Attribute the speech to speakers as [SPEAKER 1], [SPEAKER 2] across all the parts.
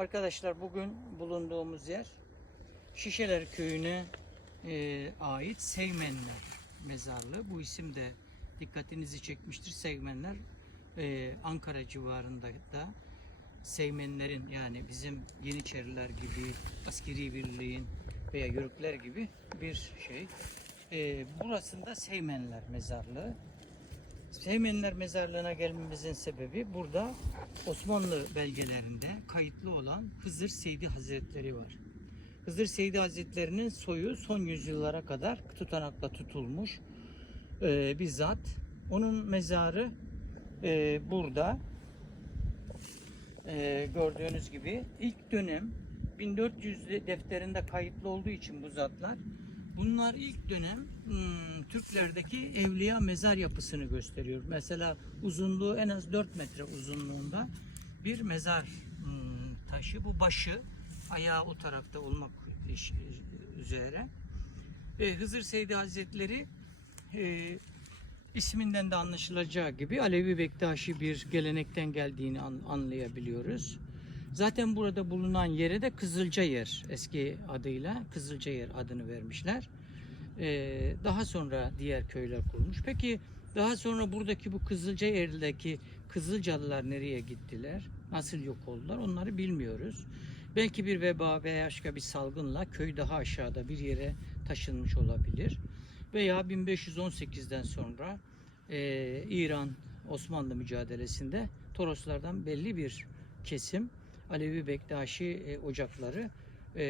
[SPEAKER 1] Arkadaşlar bugün bulunduğumuz yer Şişeler Köyü'ne e, ait Seymenler Mezarlığı. Bu isim de dikkatinizi çekmiştir. Seymenler e, Ankara civarında da Seymenlerin yani bizim Yeniçeriler gibi askeri birliğin veya Yörükler gibi bir şey. E, burasında Seymenler Mezarlığı. Seymenler Mezarlığı'na gelmemizin sebebi burada Osmanlı belgelerinde kayıtlı olan Hızır Seydi Hazretleri var. Hızır Seydi Hazretleri'nin soyu son yüzyıllara kadar tutanakla tutulmuş e, bir zat. Onun mezarı e, burada. E, gördüğünüz gibi ilk dönem 1400 defterinde kayıtlı olduğu için bu zatlar Bunlar ilk dönem hmm, Türklerdeki evliya mezar yapısını gösteriyor. Mesela uzunluğu en az 4 metre uzunluğunda bir mezar hmm, taşı. Bu başı ayağı o tarafta olmak üzere. E, Hızır Seydi Hazretleri e, isminden de anlaşılacağı gibi Alevi Bektaşi bir gelenekten geldiğini an- anlayabiliyoruz. Zaten burada bulunan yere de Kızılcayer eski adıyla Kızılcayer adını vermişler. Ee, daha sonra diğer köyler kurulmuş. Peki daha sonra buradaki bu Kızılcayer'deki Kızılcalılar nereye gittiler? Nasıl yok oldular? Onları bilmiyoruz. Belki bir veba veya başka bir salgınla köy daha aşağıda bir yere taşınmış olabilir. Veya 1518'den sonra e, İran Osmanlı mücadelesinde Toroslardan belli bir kesim Alevi Bektaşi e, ocakları e,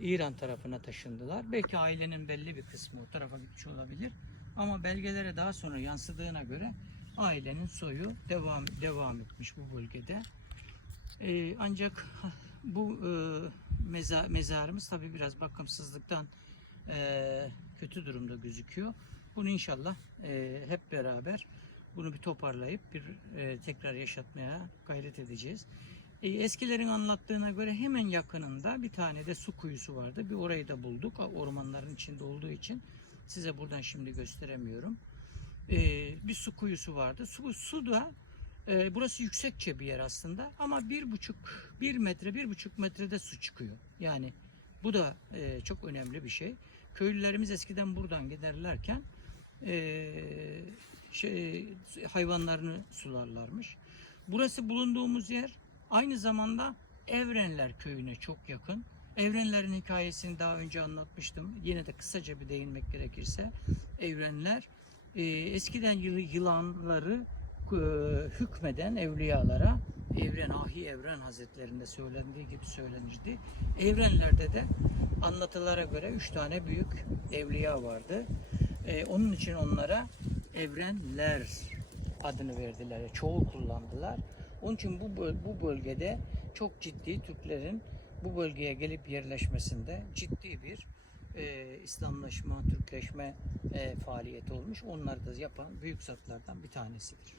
[SPEAKER 1] İran tarafına taşındılar. Belki ailenin belli bir kısmı o tarafa gitmiş olabilir. Ama belgelere daha sonra yansıdığına göre ailenin soyu devam devam etmiş bu bölgede. E, ancak bu e, meza, mezarımız tabi biraz bakımsızlıktan e, kötü durumda gözüküyor. Bunu inşallah e, hep beraber bunu bir toparlayıp bir e, tekrar yaşatmaya gayret edeceğiz. E, eskilerin anlattığına göre hemen yakınında bir tane de su kuyusu vardı. Bir orayı da bulduk. Ormanların içinde olduğu için size buradan şimdi gösteremiyorum. E, bir su kuyusu vardı. Su, su da e, burası yüksekçe bir yer aslında ama bir buçuk, bir metre, bir buçuk metrede su çıkıyor. Yani bu da e, çok önemli bir şey. Köylülerimiz eskiden buradan giderlerken e, şey, hayvanlarını sularlarmış. Burası bulunduğumuz yer aynı zamanda Evrenler köyüne çok yakın. Evrenlerin hikayesini daha önce anlatmıştım. Yine de kısaca bir değinmek gerekirse Evrenler e, eskiden yılanları e, hükmeden evliyalara Evren Ahi Evren Hazretlerinde söylendiği gibi söylenirdi. Evrenlerde de anlatılara göre üç tane büyük evliya vardı. E, onun için onlara evrenler adını verdiler. Çoğul kullandılar. Onun için bu bu bölgede çok ciddi Türklerin bu bölgeye gelip yerleşmesinde ciddi bir e, İslamlaşma, Türkleşme e, faaliyeti olmuş. Onları da yapan büyük zatlardan bir tanesidir.